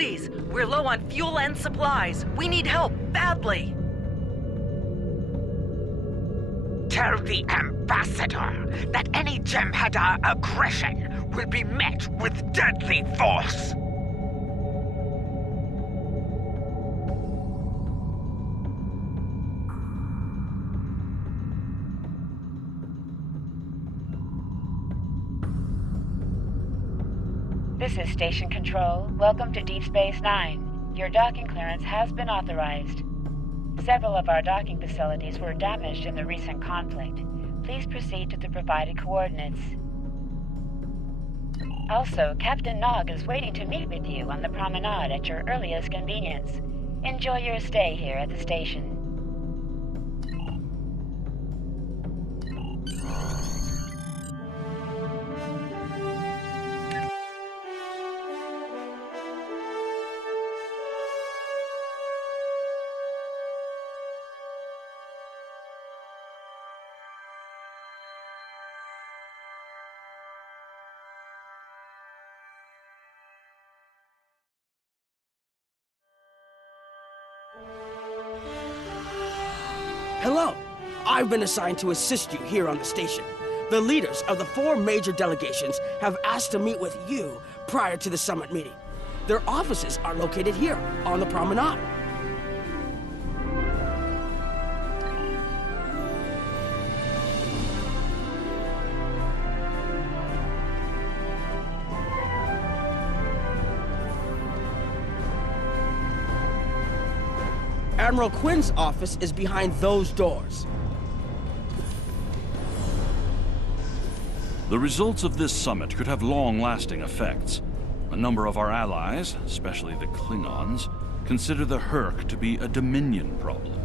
Please, we're low on fuel and supplies. We need help, badly. Tell the ambassador that any Jem'Hadar aggression will be met with deadly force. This is Station Control. Welcome to Deep Space Nine. Your docking clearance has been authorized. Several of our docking facilities were damaged in the recent conflict. Please proceed to the provided coordinates. Also, Captain Nog is waiting to meet with you on the promenade at your earliest convenience. Enjoy your stay here at the station. Hello. I've been assigned to assist you here on the station. The leaders of the 4 major delegations have asked to meet with you prior to the summit meeting. Their offices are located here on the promenade. Admiral Quinn's office is behind those doors. The results of this summit could have long-lasting effects. A number of our allies, especially the Klingons, consider the Herc to be a Dominion problem.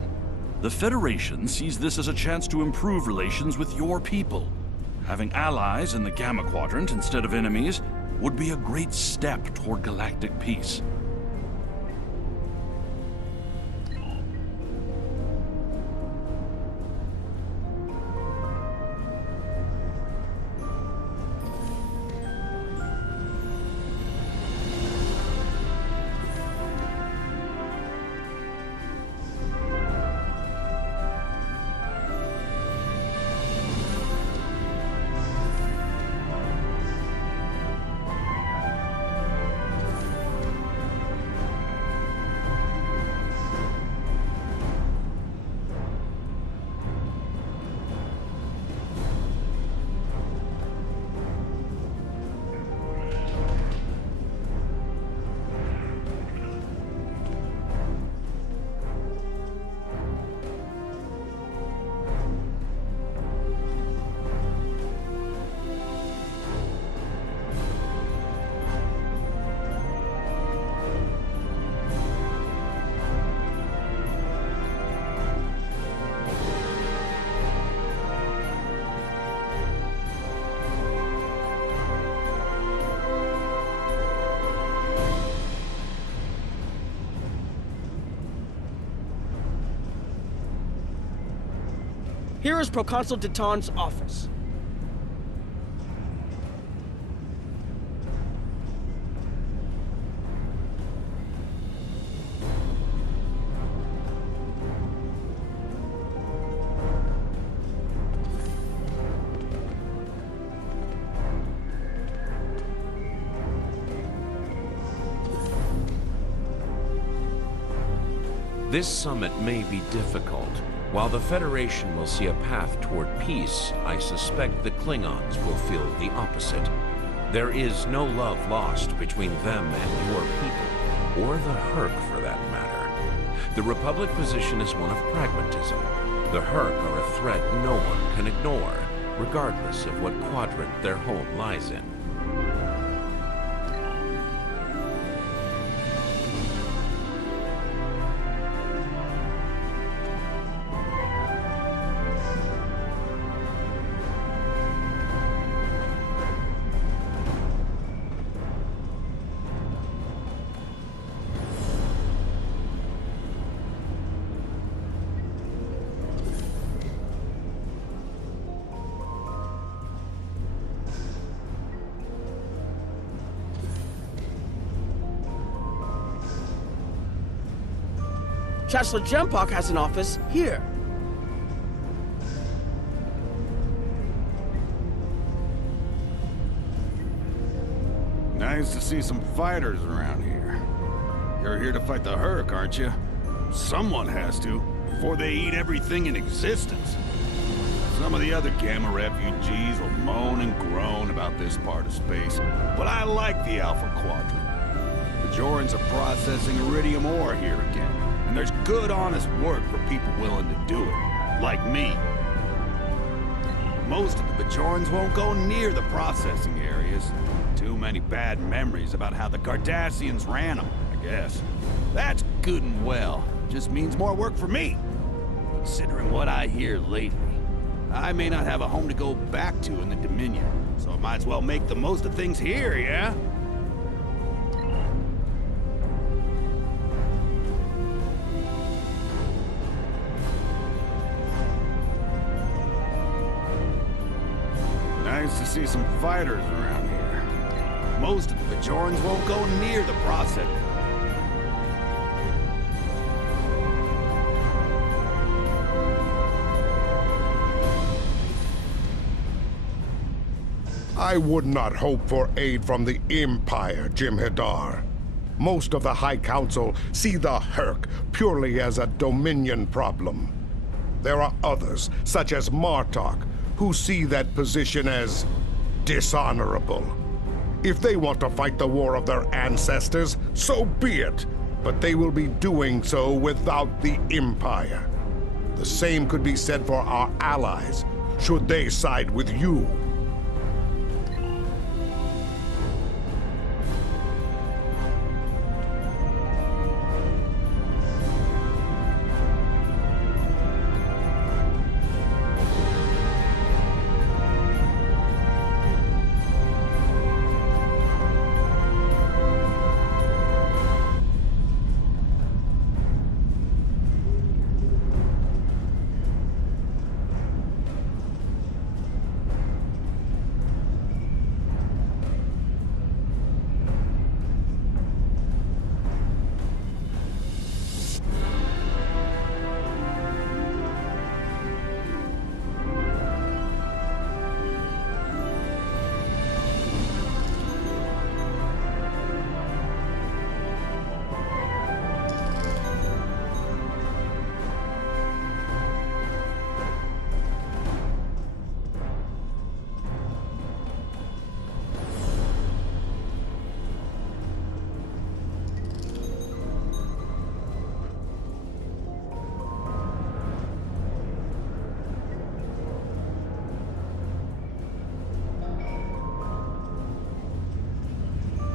The Federation sees this as a chance to improve relations with your people. Having allies in the Gamma Quadrant instead of enemies would be a great step toward galactic peace. Here is Proconsul Deton's office. This summit may be difficult. While the Federation will see a path toward peace, I suspect the Klingons will feel the opposite. There is no love lost between them and your people, or the Herc for that matter. The Republic position is one of pragmatism. The Herc are a threat no one can ignore, regardless of what quadrant their home lies in. Chancellor Jempok has an office here. Nice to see some fighters around here. You're here to fight the Herc, aren't you? Someone has to, before they eat everything in existence. Some of the other Gamma refugees will moan and groan about this part of space, but I like the Alpha Quadrant. The Bajorans are processing iridium ore here again, and there's good, honest work for people willing to do it, like me. Most of the Bajorans won't go near the processing areas. Too many bad memories about how the Cardassians ran them, I guess. That's good and well. Just means more work for me. Considering what I hear lately, I may not have a home to go back to in the Dominion, so I might as well make the most of things here, yeah? Nice to see some fighters around here. Most of the Bajorans won't go near the process. I would not hope for aid from the Empire, Jem'Hadar. Most of the High Council see the Herc purely as a Dominion problem. There are others, such as Martok, who see that position as dishonorable. If they want to fight the war of their ancestors, so be it. But they will be doing so without the Empire. The same could be said for our allies, should they side with you.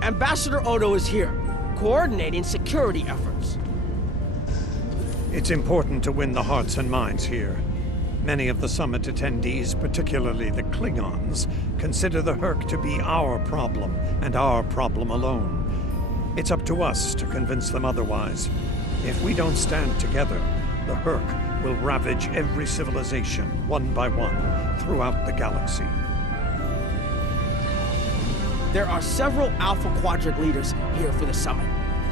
Ambassador Odo is here, coordinating security efforts. It's important to win the hearts and minds here. Many of the summit attendees, particularly the Klingons, consider the Herc to be our problem, and our problem alone. It's up to us to convince them otherwise. If we don't stand together, the Herc will ravage every civilization, one by one, throughout the galaxy. There are several Alpha Quadrant leaders here for the summit.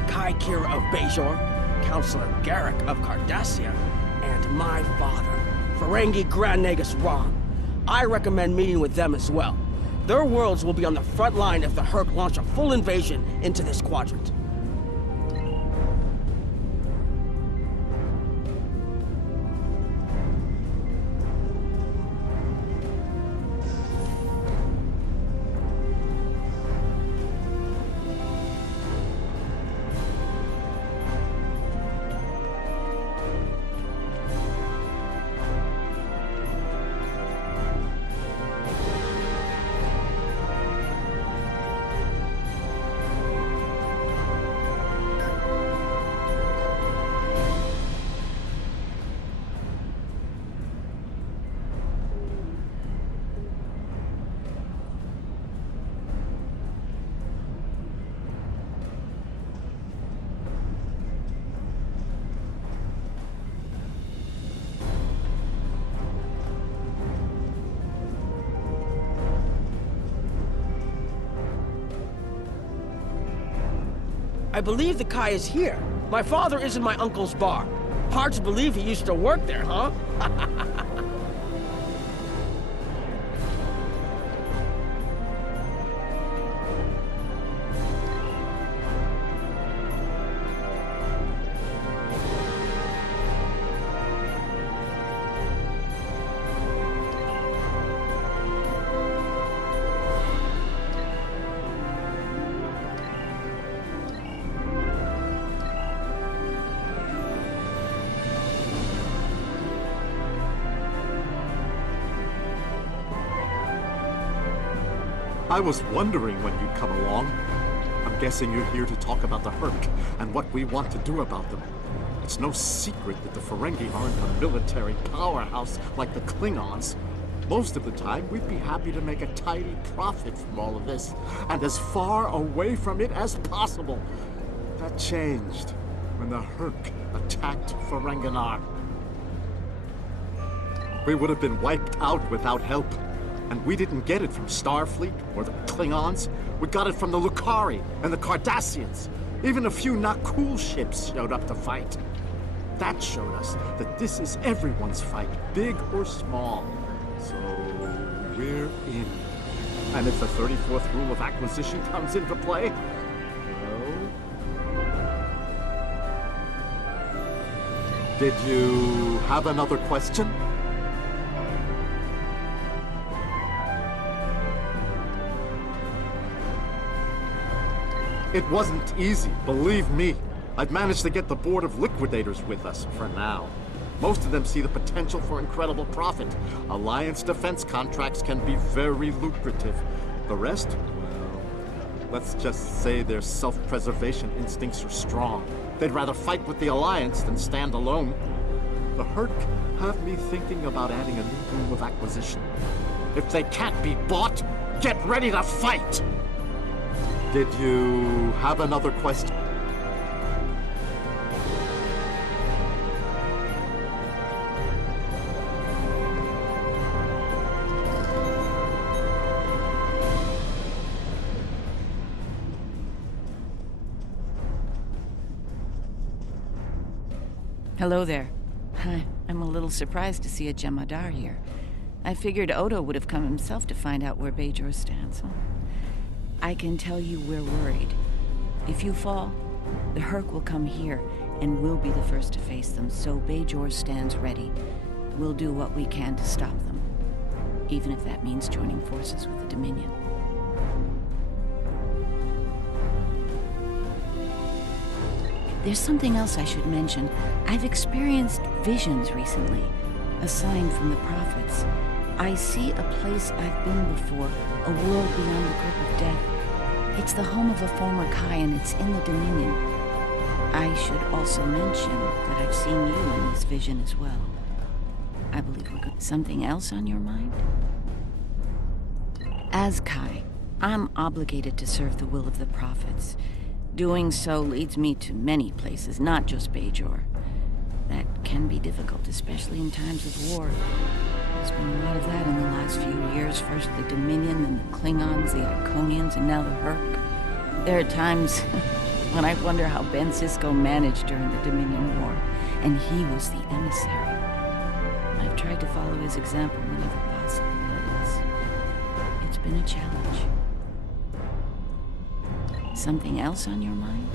Kai Kira of Bajor, Counselor Garrick of Cardassia, and my father, Ferengi Grand Nagus Rom. I recommend meeting with them as well. Their worlds will be on the front line if the Herc launch a full invasion into this quadrant. I believe the Kai is here. My father is in my uncle's bar. Hard to believe he used to work there, huh? I was wondering when you'd come along. I'm guessing you're here to talk about the Herc and what we want to do about them. It's no secret that the Ferengi aren't a military powerhouse like the Klingons. Most of the time, we'd be happy to make a tidy profit from all of this, and as far away from it as possible. That changed when the Herc attacked Ferenginar. We would have been wiped out without help. And we didn't get it from Starfleet or the Klingons. We got it from the Lucari and the Cardassians. Even a few not cool ships showed up to fight. That showed us that this is everyone's fight, big or small. So we're in. And if the 34th rule of acquisition comes into play, well... Did you have another question? It wasn't easy, believe me. I've managed to get the Board of Liquidators with us, for now. Most of them see the potential for incredible profit. Alliance defense contracts can be very lucrative. The rest, well, let's just say their self-preservation instincts are strong. They'd rather fight with the Alliance than stand alone. The Herc have me thinking about adding a new rule of acquisition. If they can't be bought, get ready to fight! Did you have another question? Hello there. I'm a little surprised to see a Jem'Hadar here. I figured Odo would have come himself to find out where Bajor stands. I can tell you we're worried. If you fall, the Herc will come here, and we'll be the first to face them, so Bajor stands ready. We'll do what we can to stop them, even if that means joining forces with the Dominion. There's something else I should mention. I've experienced visions recently, a sign from the prophets. I see a place I've been before, a world beyond the grip of death. It's the home of a former Kai, and it's in the Dominion. I should also mention that I've seen you in this vision as well. I believe we're good. Something else on your mind? As Kai, I'm obligated to serve the will of the prophets. Doing so leads me to many places, not just Bajor. That can be difficult, especially in times of war. There's been a lot of that in the last few years. First the Dominion, then the Klingons, the Iconians, and now the Herc. There are times when I wonder how Ben Sisko managed during the Dominion War, and he was the emissary. I've tried to follow his example whenever possible, but it's been a challenge. Something else on your mind?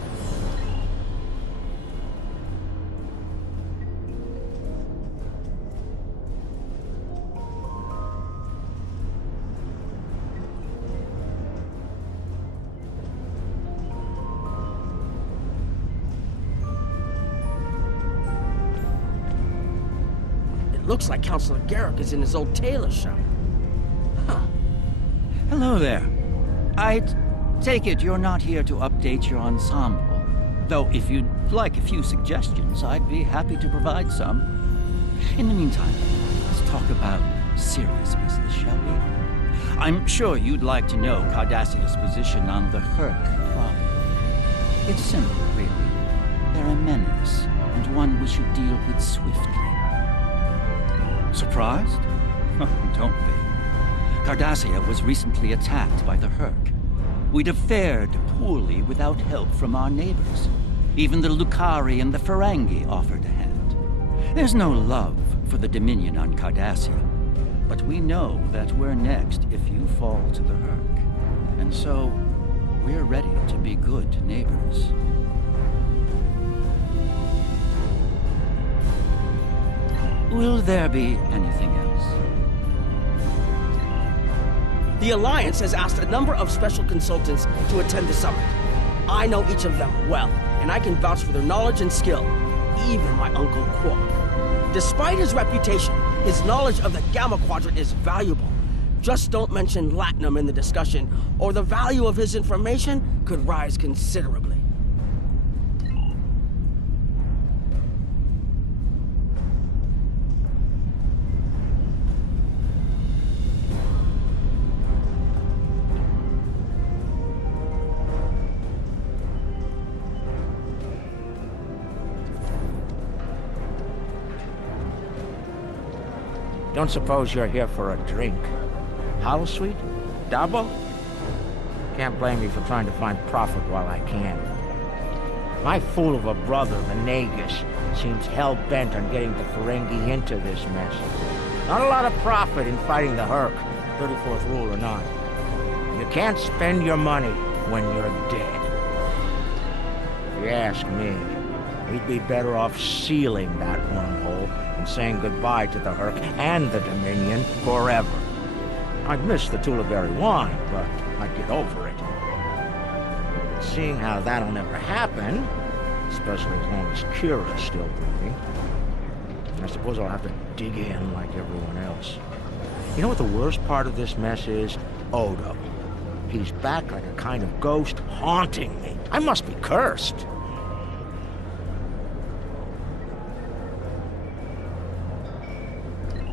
It looks like Counselor Garrick is in his old tailor shop. Huh. Hello there. I take it you're not here to update your ensemble. Though if you'd like a few suggestions, I'd be happy to provide some. In the meantime, let's talk about serious business, shall we? I'm sure you'd like to know Cardassia's position on the Herc problem. It's simple, really. They're a menace, and one we should deal with swiftly. Surprised? Don't be. Cardassia was recently attacked by the Herc. We'd have fared poorly without help from our neighbors. Even the Lucari and the Ferengi offered a hand. There's no love for the Dominion on Cardassia, but we know that we're next if you fall to the Herc. And so, we're ready to be good neighbors. Will there be anything else? The Alliance has asked a number of special consultants to attend the summit. I know each of them well, and I can vouch for their knowledge and skill. Even my Uncle Quark. Despite his reputation, his knowledge of the Gamma Quadrant is valuable. Just don't mention Latinum in the discussion, or the value of his information could rise considerably. Don't suppose you're here for a drink? Holosuite? Double? Can't blame me for trying to find profit while I can. My fool of a brother, Venegas, seems hell-bent on getting the Ferengi into this mess. Not a lot of profit in fighting the Herc, 34th rule or not. You can't spend your money when you're dead. If you ask me, we'd be better off sealing that wormhole and saying goodbye to the Herc and the Dominion forever. I'd miss the Tulaberry wine, but I'd get over it. Seeing how that'll never happen, especially as long as Kira's still breathing, I suppose I'll have to dig in like everyone else. You know what the worst part of this mess is? Odo. He's back like a kind of ghost haunting me. I must be cursed.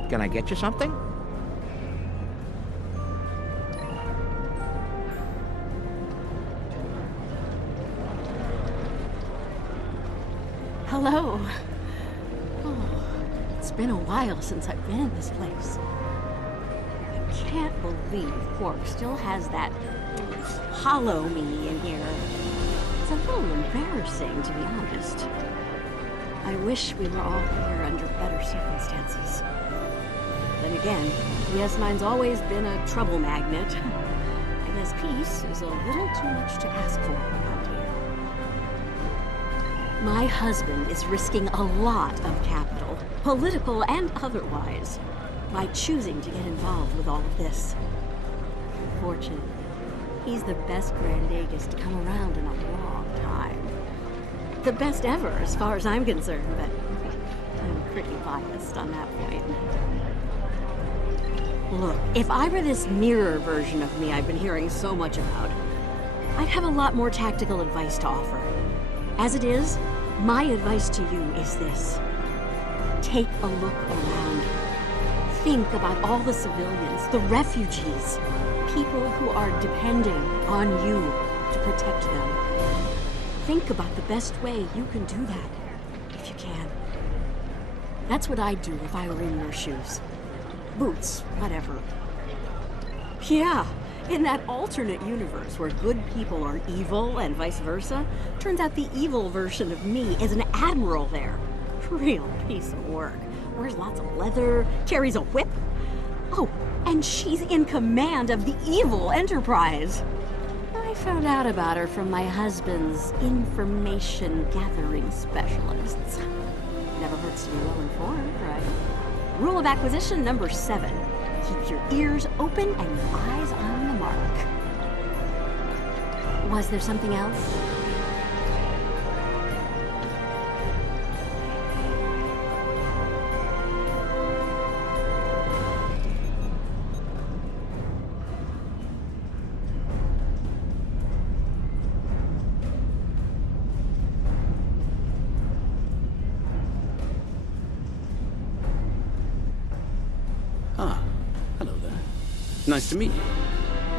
Can I get you something? Hello. Oh, it's been a while since I've been in this place. I can't believe Quark still has that hollow me in here. It's a little embarrassing, to be honest. I wish we were all here under better circumstances. Then again, DS9's always been a trouble magnet. I guess peace is a little too much to ask for around here. My husband is risking a lot of capital, political and otherwise, by choosing to get involved with all of this. Unfortunately, he's the best Grand Nagus to come around in a long time. The best ever, as far as I'm concerned, but I'm pretty biased on that point. Look, if I were this mirror version of me I've been hearing so much about, I'd have a lot more tactical advice to offer. As it is, my advice to you is this. Take a look around. Think about all the civilians, the refugees, people who are depending on you to protect them. Think about the best way you can do that, if you can. That's what I'd do if I were in your shoes. Boots, whatever. Yeah, in that alternate universe where good people are evil and vice versa, turns out the evil version of me is an admiral there. Real piece of work. Wears lots of leather, carries a whip. Oh, and she's in command of the evil Enterprise. I found out about her from my husband's information gathering specialists. Never hurts to be well informed, right? Rule of acquisition number 7. Keep your ears open and your eyes on the mark. Was there something else? Nice to meet you.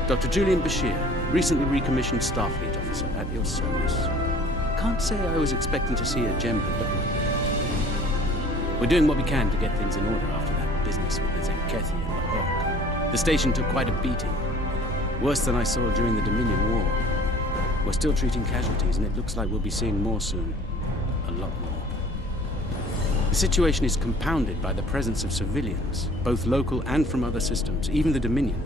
Dr. Julian Bashir, recently recommissioned Starfleet officer at your service. Can't say I was expecting to see a gem Hadar. We're doing what we can to get things in order after that business with the Zenkethi and the Herc. The station took quite a beating. Worse than I saw during the Dominion War. We're still treating casualties, and it looks like we'll be seeing more soon. A lot more. The situation is compounded by the presence of civilians, both local and from other systems, even the Dominion.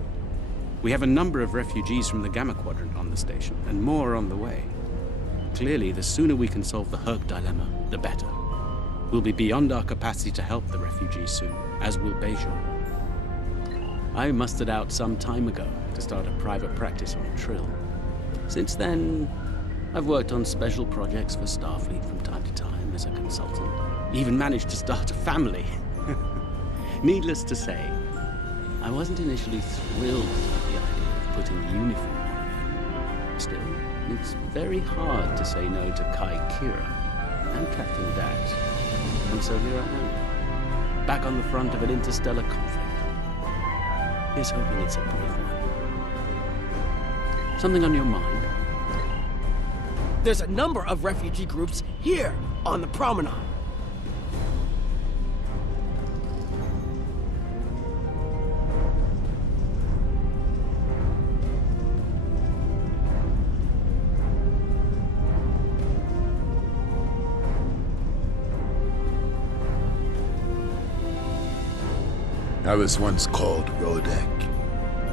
We have a number of refugees from the Gamma Quadrant on the station, and more on the way. Clearly, the sooner we can solve the Herc dilemma, the better. We'll be beyond our capacity to help the refugees soon, as will Bajor. I mustered out some time ago to start a private practice on Trill. Since then, I've worked on special projects for Starfleet from time to time as a consultant. Even managed to start a family. Needless to say, I wasn't initially thrilled with the idea of putting the uniform on again. Still, it's very hard to say no to Kai Kira and Captain Dax. And so here I am, back on the front of an interstellar conflict. Here's hoping it's a brief one. Something on your mind? There's a number of refugee groups here on the promenade. I was once called Rodek,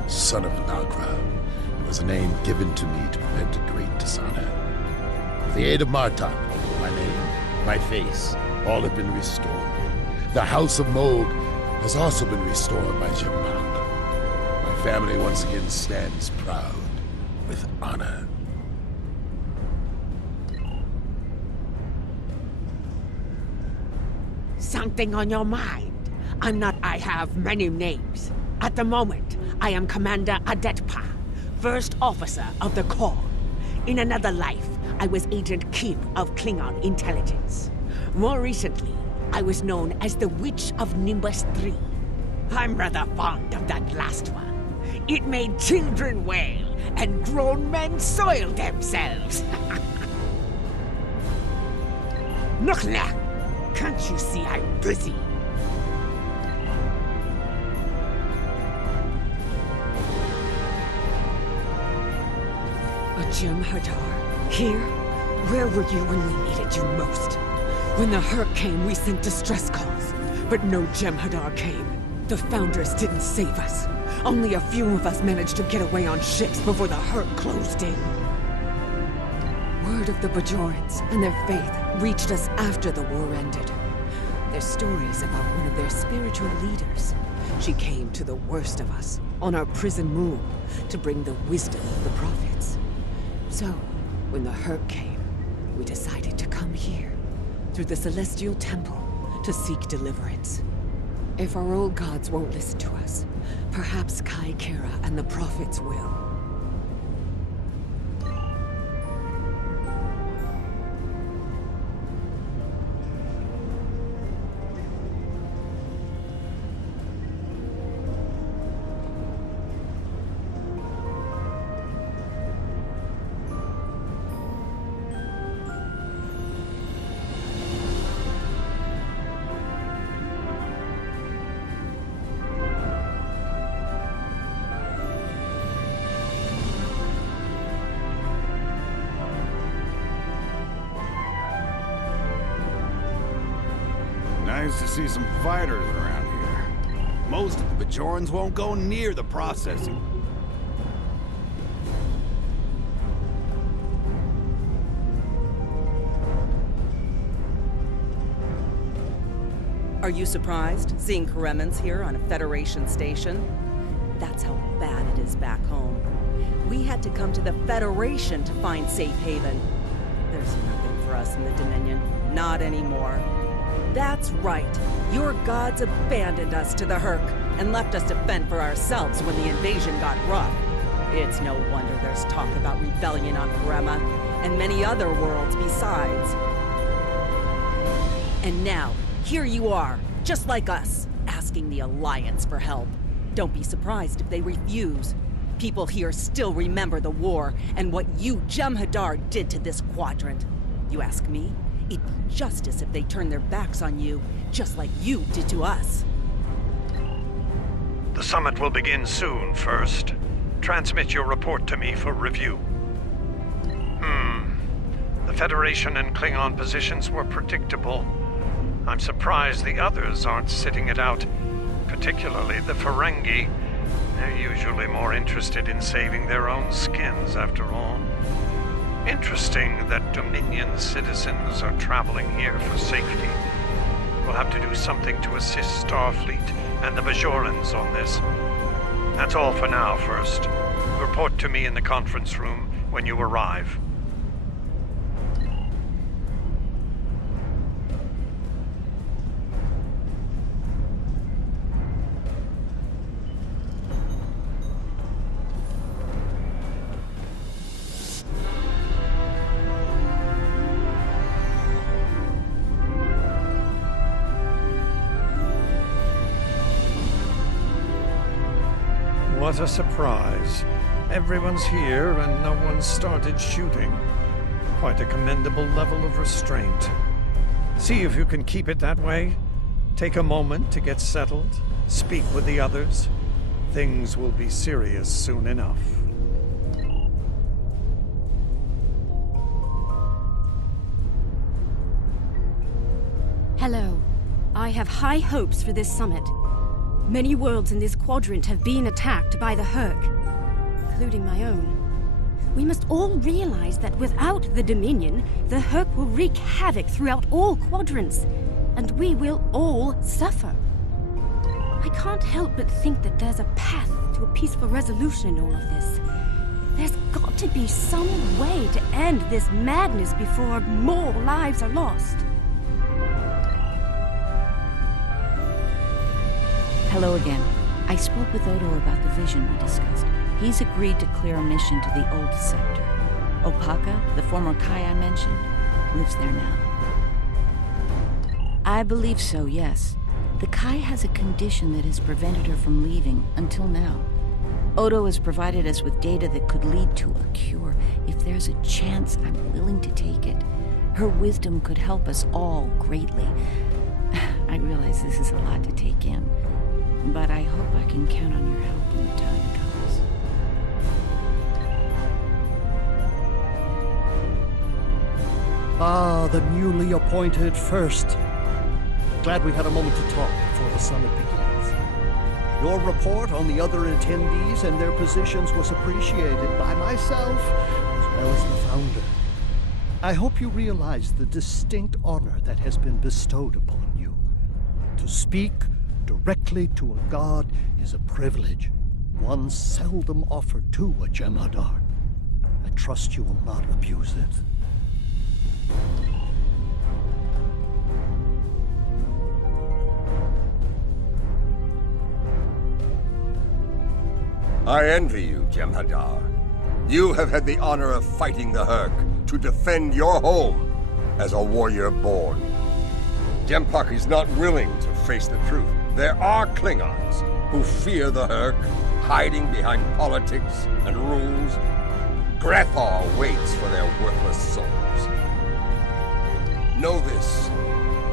son of Nagra. It was a name given to me to prevent a great dishonor. With the aid of Martok, my name, my face, all have been restored. The House of Moog has also been restored by Jemmak. My family once again stands proud, with honor. Something on your mind? I have many names. At the moment, I am Commander Adetpa, First Officer of the Corps. In another life, I was Agent Keep of Klingon Intelligence. More recently, I was known as the Witch of Nimbus 3. I'm rather fond of that last one. It made children wail and grown men soil themselves. Nukla, can't you see I'm busy? Jem'Hadar, here? Where were you when we needed you most? When the Herc came, we sent distress calls. But no Jem'Hadar came. The Foundress didn't save us. Only a few of us managed to get away on ships before the Herc closed in. Word of the Bajorans and their faith reached us after the war ended. Their stories about one of their spiritual leaders. She came to the worst of us, on our prison moon, to bring the wisdom of the prophets. So, when the Herc came, we decided to come here, through the Celestial Temple, to seek deliverance. If our old gods won't listen to us, perhaps Kai Kira and the prophets will. Nice to see some fighters around here. Most of the Bajorans won't go near the processing. Are you surprised, seeing Karemans here on a Federation station? That's how bad it is back home. We had to come to the Federation to find safe haven. There's nothing for us in the Dominion. Not anymore. That's right. Your gods abandoned us to the Herc and left us to fend for ourselves when the invasion got rough. It's no wonder there's talk about rebellion on Karema and many other worlds besides. And now, here you are, just like us, asking the Alliance for help. Don't be surprised if they refuse. People here still remember the war and what you, Jem'Hadar, did to this quadrant. You ask me? It'd be justice if they turned their backs on you, just like you did to us. The summit will begin soon, First. Transmit your report to me for review. The Federation and Klingon positions were predictable. I'm surprised the others aren't sitting it out, particularly the Ferengi. They're usually more interested in saving their own skins, after all. Interesting that Dominion citizens are traveling here for safety. We'll have to do something to assist Starfleet and the Bajorans on this. That's all for now, first. Report to me in the conference room when you arrive. What a surprise. Everyone's here and no one's started shooting. Quite a commendable level of restraint. See if you can keep it that way. Take a moment to get settled. Speak with the others. Things will be serious soon enough. Hello. I have high hopes for this summit. Many worlds in this quadrant have been attacked by the Herc, including my own. We must all realize that without the Dominion, the Herc will wreak havoc throughout all quadrants, and we will all suffer. I can't help but think that there's a path to a peaceful resolution in all of this. There's got to be some way to end this madness before more lives are lost. Hello again. I spoke with Odo about the vision we discussed. He's agreed to clear a mission to the old sector. Opaka, the former Kai I mentioned, lives there now. I believe so, yes. The Kai has a condition that has prevented her from leaving until now. Odo has provided us with data that could lead to a cure. If there's a chance, I'm willing to take it. Her wisdom could help us all greatly. I realize this is a lot to take in. But I hope I can count on your help when the time comes. Ah, the newly appointed first. Glad we had a moment to talk before the summit begins. Your report on the other attendees and their positions was appreciated by myself as well as the Founder. I hope you realize the distinct honor that has been bestowed upon you. To speak directly to a god is a privilege, one seldom offered to a Jem'Hadar. I trust you will not abuse it. I envy you, Jem'Hadar. You have had the honor of fighting the Herc to defend your home as a warrior born. Jem'Pak is not willing to face the truth. There are Klingons who fear the Herc, hiding behind politics and rules. Grethar waits for their worthless souls. Know this,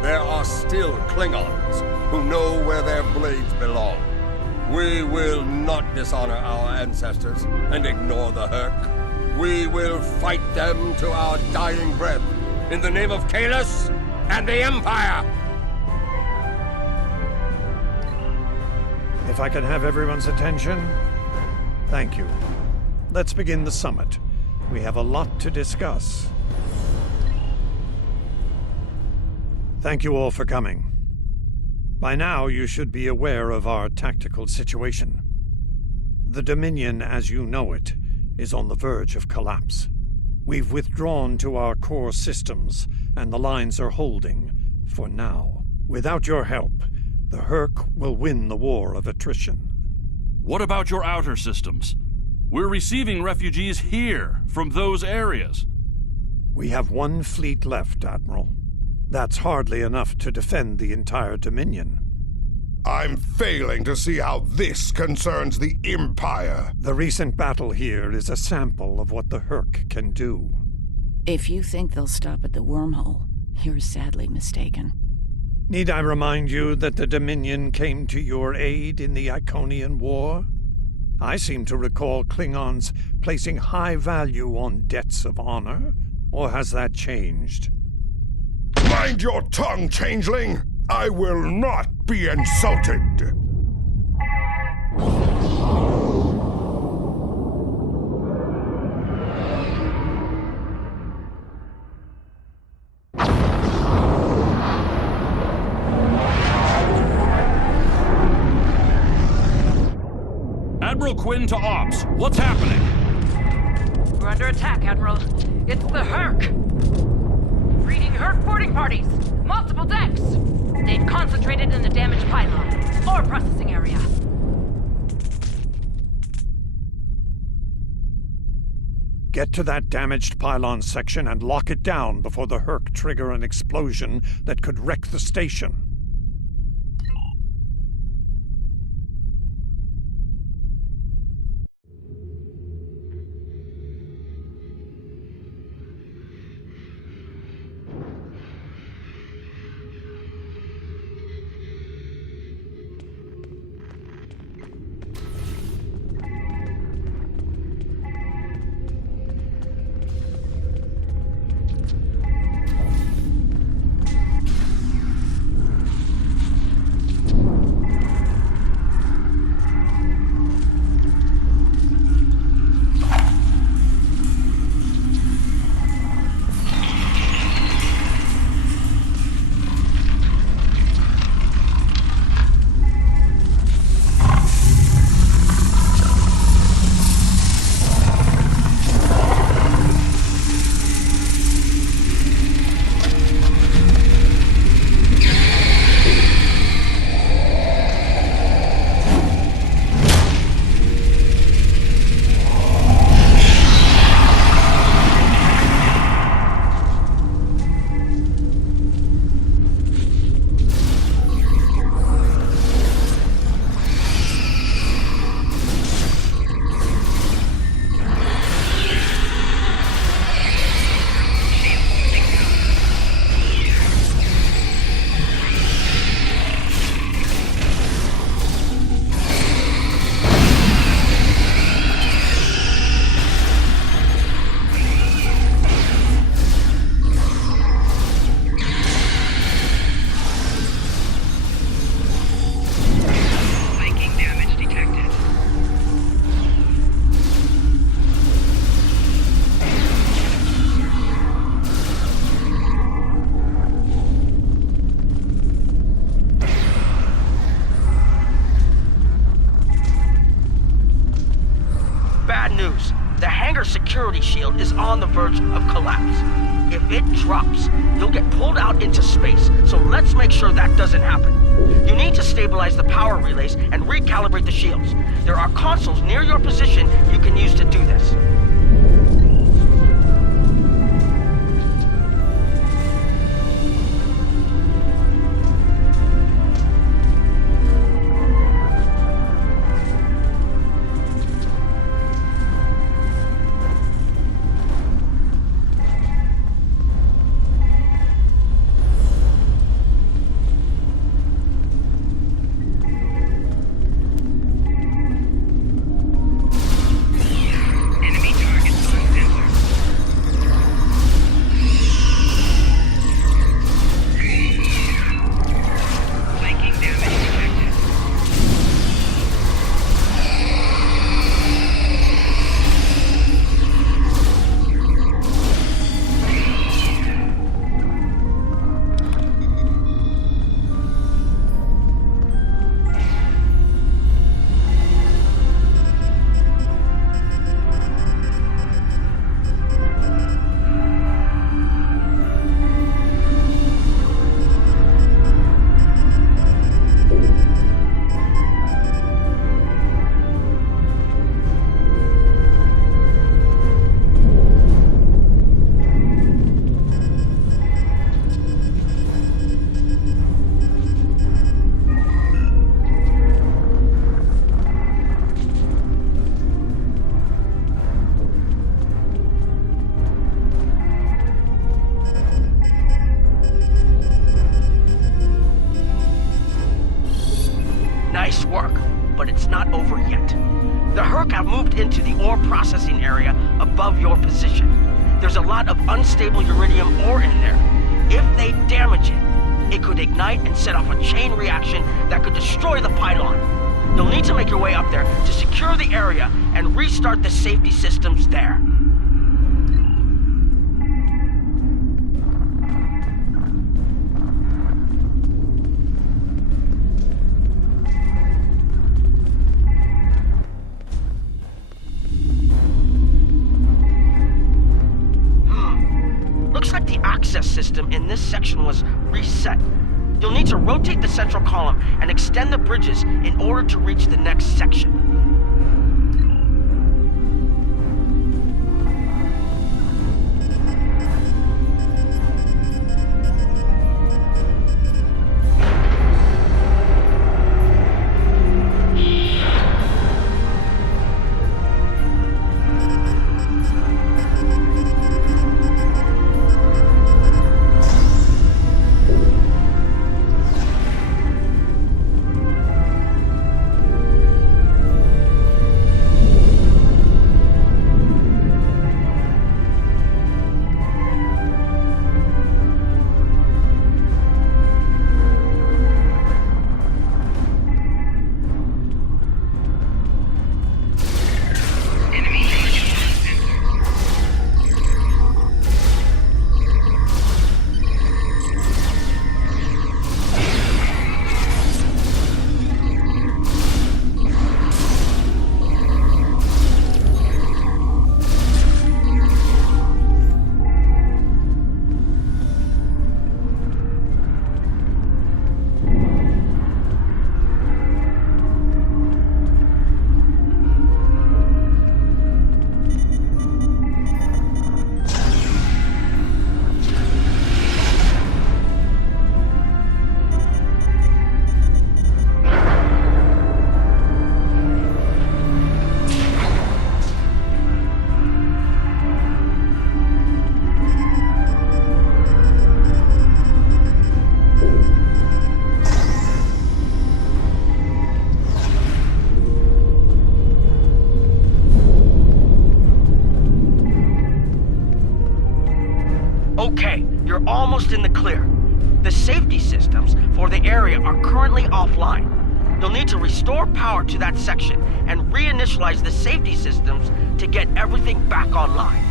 there are still Klingons who know where their blades belong. We will not dishonor our ancestors and ignore the Herc. We will fight them to our dying breath in the name of Kahless and the Empire! If I can have everyone's attention, thank you. Let's begin the summit. We have a lot to discuss. Thank you all for coming. By now, you should be aware of our tactical situation. The Dominion, as you know it, is on the verge of collapse. We've withdrawn to our core systems, and the lines are holding, for now. Without your help, the Herc will win the war of attrition. What about your outer systems? We're receiving refugees here, from those areas. We have one fleet left, Admiral. That's hardly enough to defend the entire Dominion. I'm failing to see how this concerns the Empire. The recent battle here is a sample of what the Herc can do. If you think they'll stop at the wormhole, you're sadly mistaken. Need I remind you that the Dominion came to your aid in the Iconian War? I seem to recall Klingons placing high value on debts of honor, or has that changed? My Mind your tongue, changeling! I will not be insulted! Admiral Quinn to Ops. What's happening? We're under attack, Admiral. It's the Herc. Reading Herc boarding parties. Multiple decks. They've concentrated in the damaged pylon. Ore processing area. Get to that damaged pylon section and lock it down before the Herc trigger an explosion that could wreck the station. security shield is on the verge of collapse. If it drops, you'll get pulled out into space, so let's make sure that doesn't happen. You need to stabilize the power relays and recalibrate the shields. There are consoles near your position you can use to do this. Nice work, but it's not over yet. The Herc have moved into the ore processing area above your position. There's a lot of unstable uranium ore in there. If they damage it, it could ignite and set off a chain reaction that could destroy the pylon. You'll need to make your way up there to secure the area and restart the safety systems there. Looks like the access system in this section was reset. You'll need to rotate the central column and extend the bridges in order to reach the next section. Okay, you're almost in the clear. The safety systems for the area are currently offline. You'll need to restore power to that section and reinitialize the safety systems to get everything back online.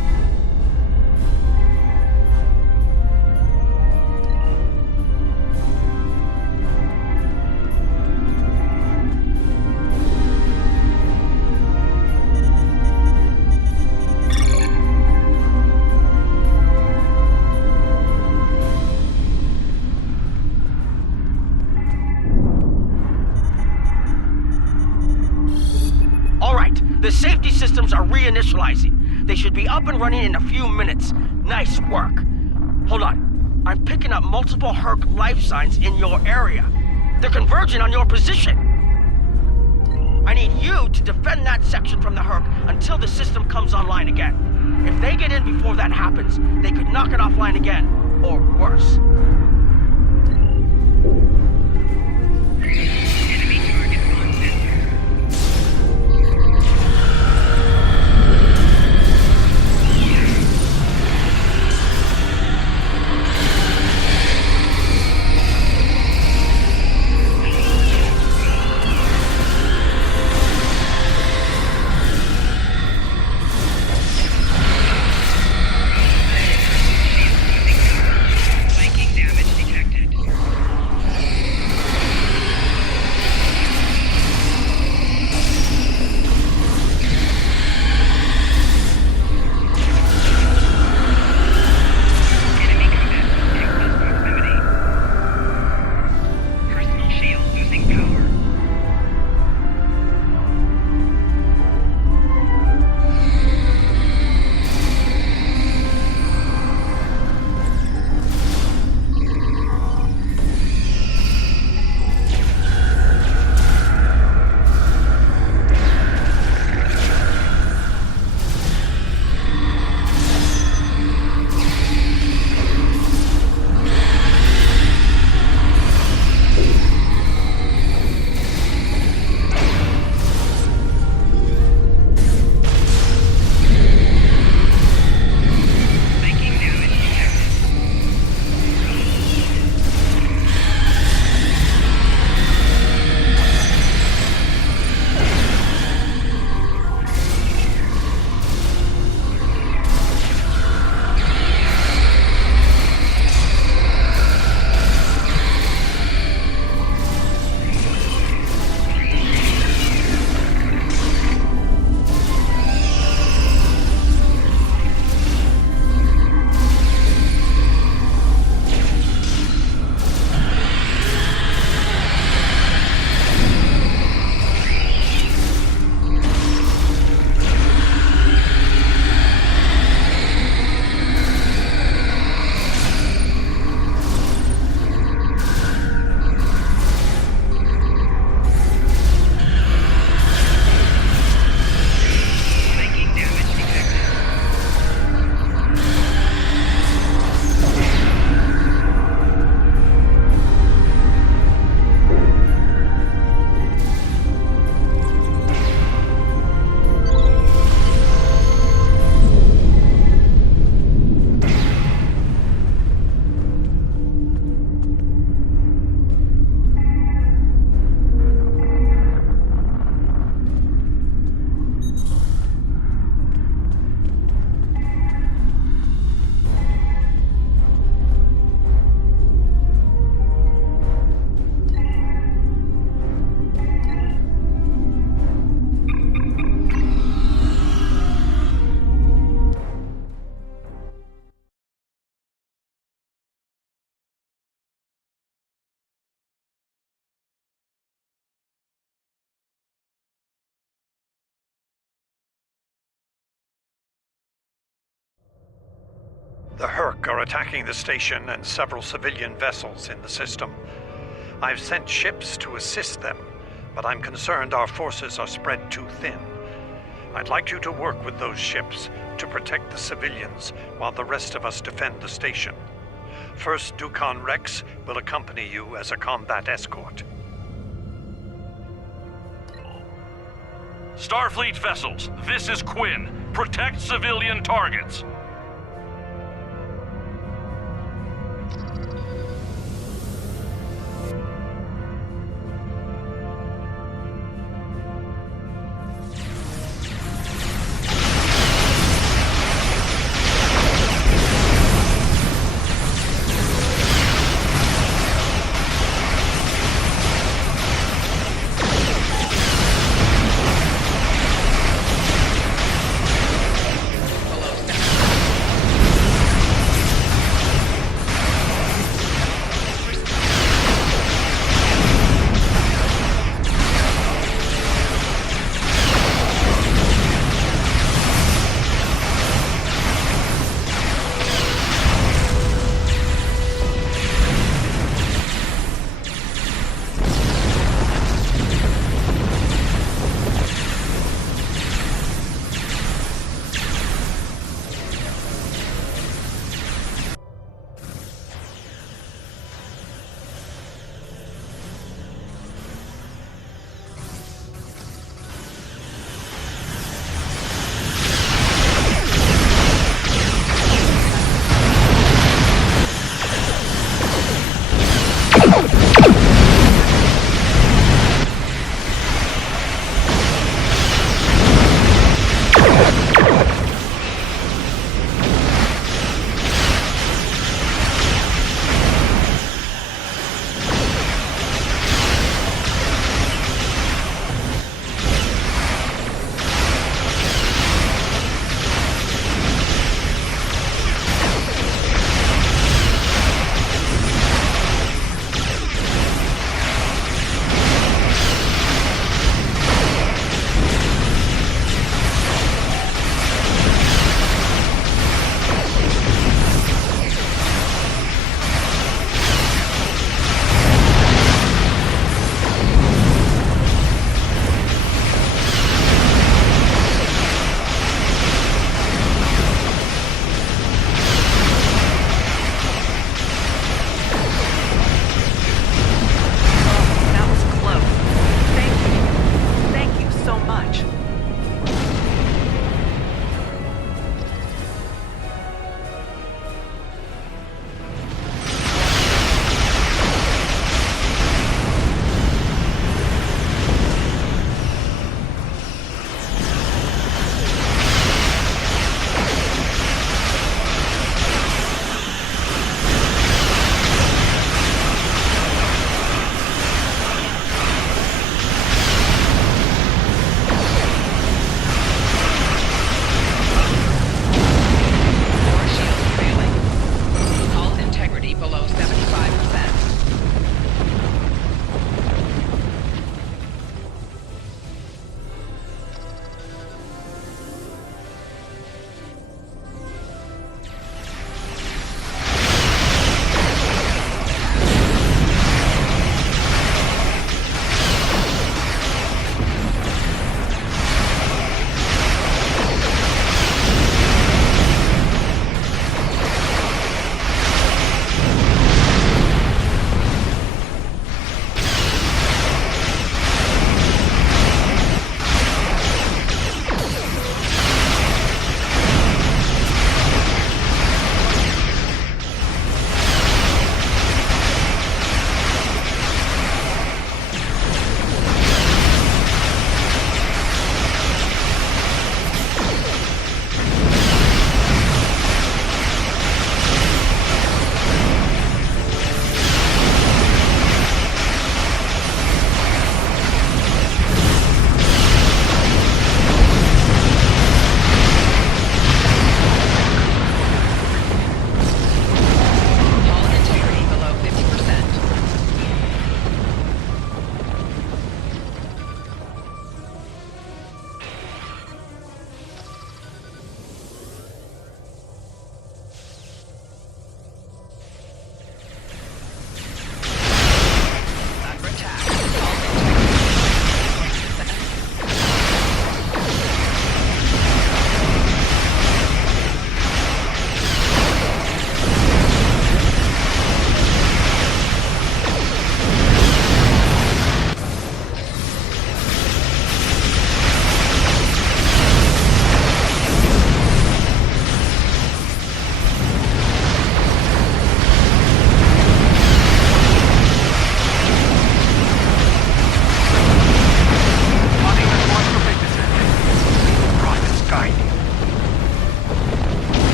The safety systems are reinitializing. They should be up and running in a few minutes. Nice work. Hold on. I'm picking up multiple Herc life signs in your area. They're converging on your position. I need you to defend that section from the Herc until the system comes online again. If they get in before that happens, they could knock it offline again, or worse. Taking damage. The Herc are attacking the station and several civilian vessels in the system. I've sent ships to assist them, but I'm concerned our forces are spread too thin. I'd like you to work with those ships to protect the civilians while the rest of us defend the station. First Dukan Rex will accompany you as a combat escort. Starfleet vessels, this is Quinn. Protect civilian targets.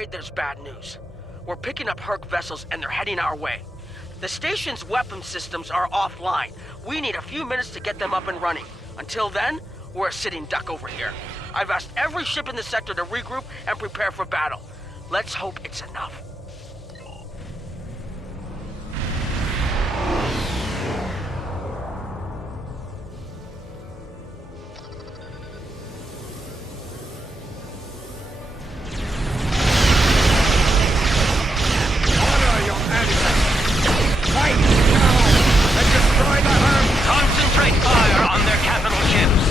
afraid there's bad news. We're picking up Herc vessels and they're heading our way. The station's weapon systems are offline. We need a few minutes to get them up and running. Until then, we're a sitting duck over here. I've asked every ship in the sector to regroup and prepare for battle. Let's hope it's enough. Concentrate fire on their capital ships.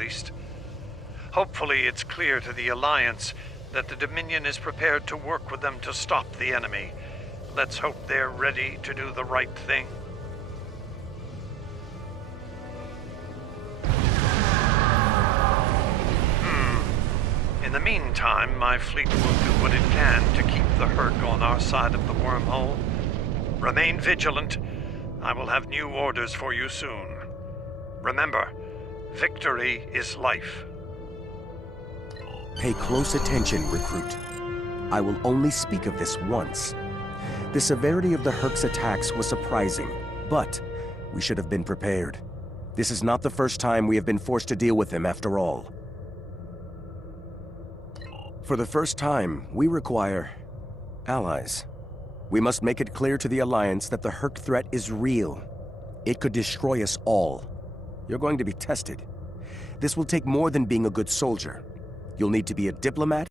least. Hopefully it's clear to the Alliance that the Dominion is prepared to work with them to stop the enemy. Let's hope they're ready to do the right thing. In the meantime, my fleet will do what it can to keep the Hurk on our side of the wormhole. Remain vigilant. I will have new orders for you soon. Remember, victory is life. Pay close attention, recruit. I will only speak of this once. The severity of the Hurk's attacks was surprising, but we should have been prepared. This is not the first time we have been forced to deal with him, after all. For the first time, we require allies. We must make it clear to the Alliance that the Hurk threat is real. It could destroy us all. You're going to be tested. This will take more than being a good soldier. You'll need to be a diplomat